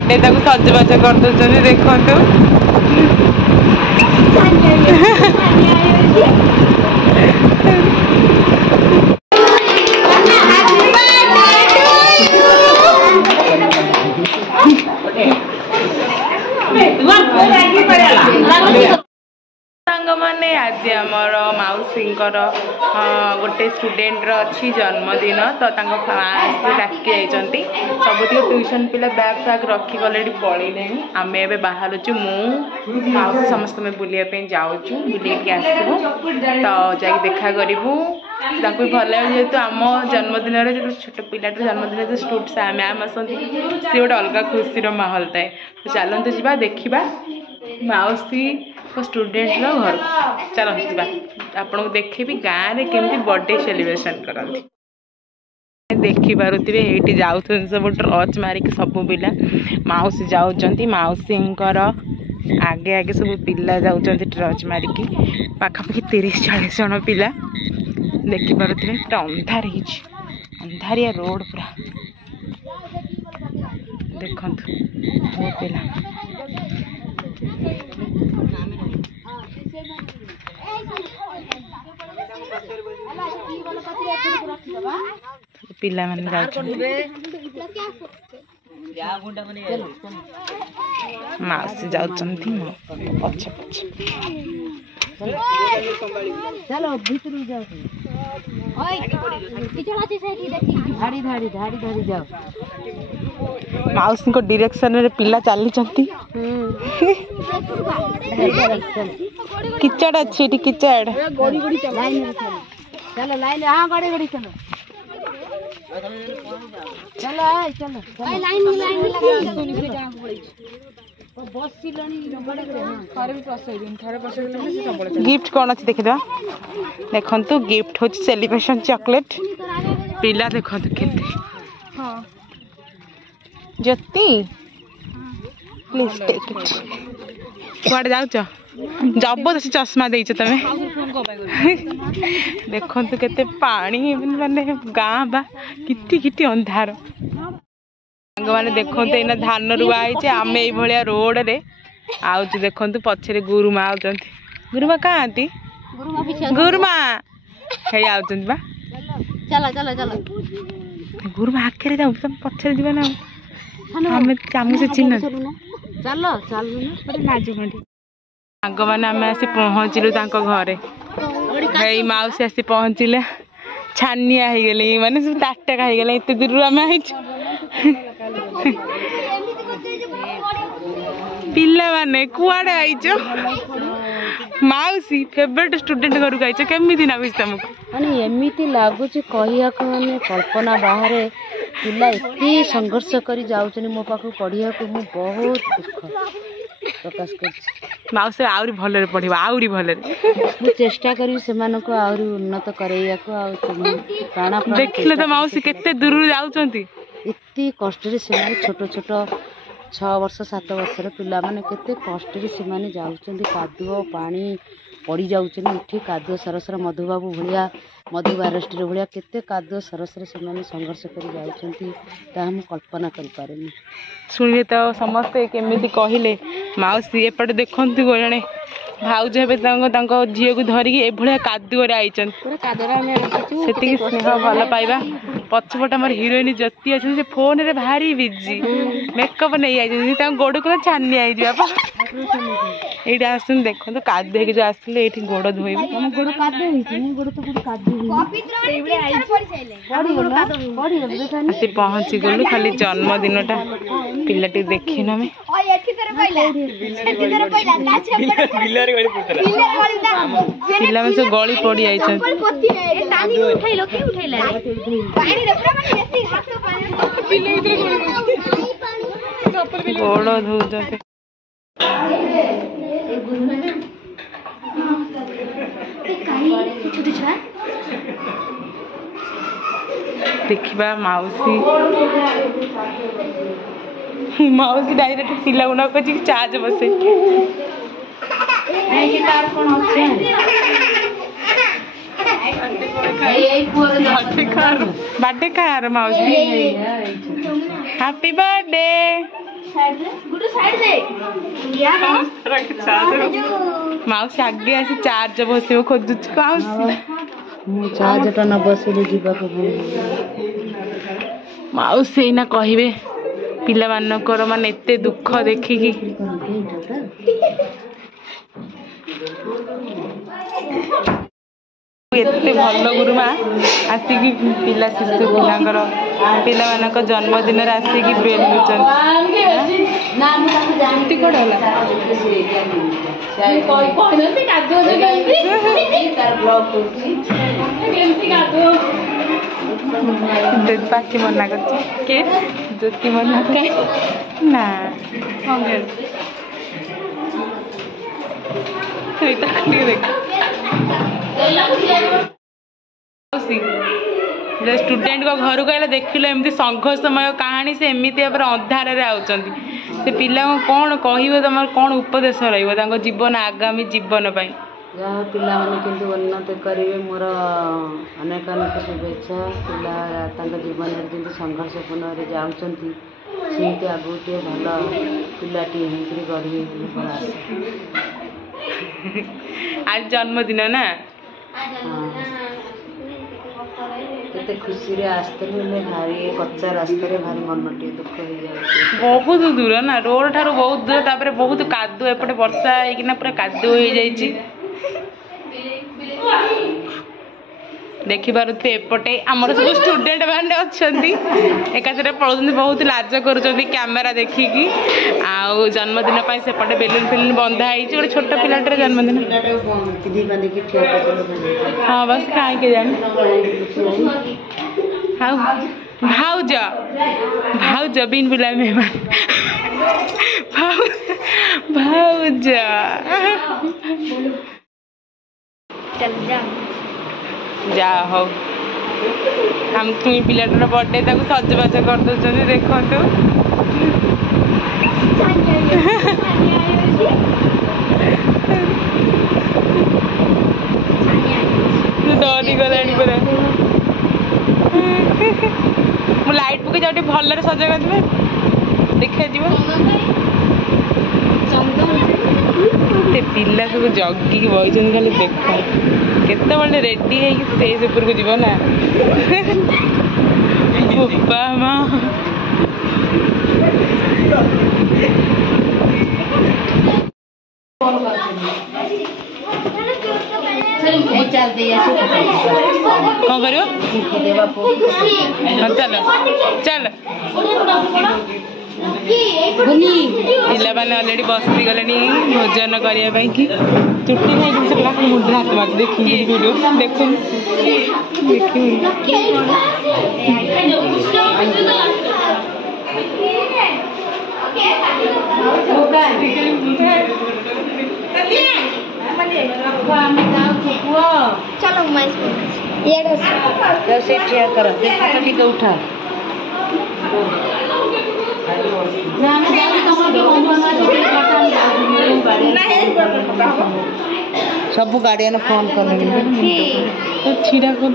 सजबाज कर देखते मैंने आज आमर मौसी गोटे स्टूडेंट अच्छी जन्मदिन तो डाकी जाइंट सबुत ट्यूशन पिला बैग फैग रखी गले पलैले आम ए बाहर मौसी समस्त बुलापी जाऊँ बुले आसबू तो जा देखा करूँ भी भल लगे जेहतु आम जन्मदिन जो छोट पिलाटर जन्मदिन जो मैम आसती सी गोटे अलग खुशी माहौल थाए तो चलते जावा देखा मौसी स्टूडेंट घर चलते जा आपन को देखेबी गाँव में केमती बर्थडे सेलिब्रेशन करती देखी पारे ये जाऊँ सब टर्च मारिक सब पिला मौसी जाऊँच मौसी आगे आगे सब पिला जाऊँ टर्च मारिक पाखापाखि 30-40 जन पिला देखी पारे अंधार अंधारिया रोड पूरा देखु पिला पिला मौसी जाऊँ पछे पछे चलो भीतर जाओ जाओ मौसी को डायरेक्शन रे पिला चली किचड़ अच्छी किचड़ चलो लाइन हाँ गड़ी गड़ी चलो चलो चलो लाइन गिफ्ट कौन अच्छी देखा देखु गिफ्ट हूँ सेलिब्रेशन चॉकलेट पिला देखु केते ज्योति प्लीज टेक इट कुआड़े जाऊच जबरदस्त चश्मा देच तमें देखु केते पानी माने गाँ बा किटी किटी अंधार मैंने देखते ये धान रुआ आम ये रोड रे आउच देखु पछरे गुरुमा आउं गुरुमा कहाँ आती गुरुमा हे आउच बा चलो चलो चलो गुरुमा आखे जाऊ तुम पछरे जीवा ना आम से चिन्ह चलो चलो आग मैंने आम आसी पहुँचलु घरे हे मौसी आसी पहुँचले छानिया हो गले माने सब टाटका हो गले एत दूर आम पिला माने कुआड़े आइच मौसी फेवरेट स्टूडेंट घर को आइच केमिति लागुच तुमको माने एमिति लागुच कहिया को माने कल्पना बाहर पिला एते संघर्ष करी जाउचनी मो पाखु पढ़िया को मु बहुत दुख प्रकाश कर मौसी आउरी भले पढ़िबा आउरी भले मु चेष्टा करी सेमान को आउरी उन्नत करैया को आ प्राण देखले तो मौसी केते दूर जाउचंती इतनी कष्ट से छोट छोट 6 वर्ष 7 वर्ष पिला माने केते कष्ट से जाउचंदी कादुओ पानी पड़ी जाउचनी इठी कादुओ सरसर मधुबाबू भलिया मधु बारस्टर भलिया केते कादुओ सरसर से संघर्ष कर जाउचंती ता हम कल्पना कर पारेनी सुनिए तो समस्ते केमिति कहिले मौसी एपटे देखंतु गोजणे भाउज हेबे झील को धरिकी एभलिया कादुओ आईचन सेतिकी स्नेह भल पाइबा पछपट आम हिरोइन ज्योति अच्छे से फोन रे भारी बिजी मेकअप नहीं आई गोड़ को छानी आई ये आसन देख तो कादे जो आसले ये गोड़ धोब आसी पहुँची गलु खाली जन्मदिनटा पिलाटी देखिन आम पिला में सब गली पड़ी आई गोड़ धोते देखा मौसी मौसी डायरेक्ट पिला गुना को चार्ज बसे बर्थडे कार मौसी हैप्पी बर्थडे माउसी आगे आसी चार्ज बस खोजु मु चार्जटा न बसले जीवाक माउसी एना कहबे पिला मानकर माने एते दुख देखिकी एते भल गुरुमा आसिकी पिला शिशु पिलांकर पिला मानक जन्मदिन रे आसिकी बेलुचन बाकी मना कर ज्योति मना ना स्टूडेंट को घर को देख एमती संघर्षमय कहानी से एमती अंधार आउचंती से पिला कौन कह तुम कौन उपदेश रही जीवन आगामी जीवन पाई पिला माने किंतु उन्नति करेंगे मोर अनेक अनेक शुभेच्छा पिला जीवन में संघर्षपूर्ण जाऊँगी सीट आगु टे भल पिलाटी गढ़ी आज जन्मदिन ना केते खुशी रे आसते भारी कच्चा रास्ता रे भारी मन टे दुख हो जाए बहुत दूर ना रोड ठारू बहुत दूर तापर बहुत कादु एपटे वर्षा होइकिना पूरा कादु हो जाइछि देखि पारुथे एपटे हमर सब स्टूडेंट माने अछंती एकाथरे पळुछंती बहुत लाज करूछंती कैमरा देखिकी आ जन्मदिन पई सेपटे बेलून फेलून बंधा आइछि गोटे छोट पिलाटर जन्मदिन पिधी बांधी की ठिया करलो हां बस काहे के जानी हां भाउज भाउज बिन बुला मेहमान भाउज चल जा जा हो हम तुम्हें पिलाटर बर्थडे ताको सजबाज कर दउछन देखंतु तू डरी गलानी पर मु लाइट पके जाउटी भलरे सजा कर देबे देखा जीव ते पिला सब जगी बइछन खाली देख केते बड़े रेडी है स्टेज ऊपर को जीव ना बाबा मां चल दे कौन करियो चल चल पिला मैंने अलरेडी बसी गले भोजन करने की चुट्टी नहीं मुंडे हाथ मार देखी वीडियो देखुन चलो ये से ठिया कर देख उठा सब गार्डियन फोन कर तो छिड़ा कर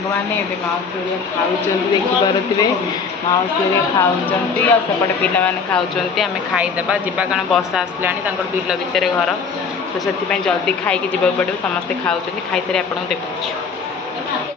मैंने ये माउसी खाऊँ देखिपे माउसी खाऊँच सेपटे पिला खाऊँच आम खाईदे जीवा कारण बस आसला बिल भितर घर तो से जल्दी खाई जावाक पड़ो समस्ते खाऊँ खाई सारी आपको देखा।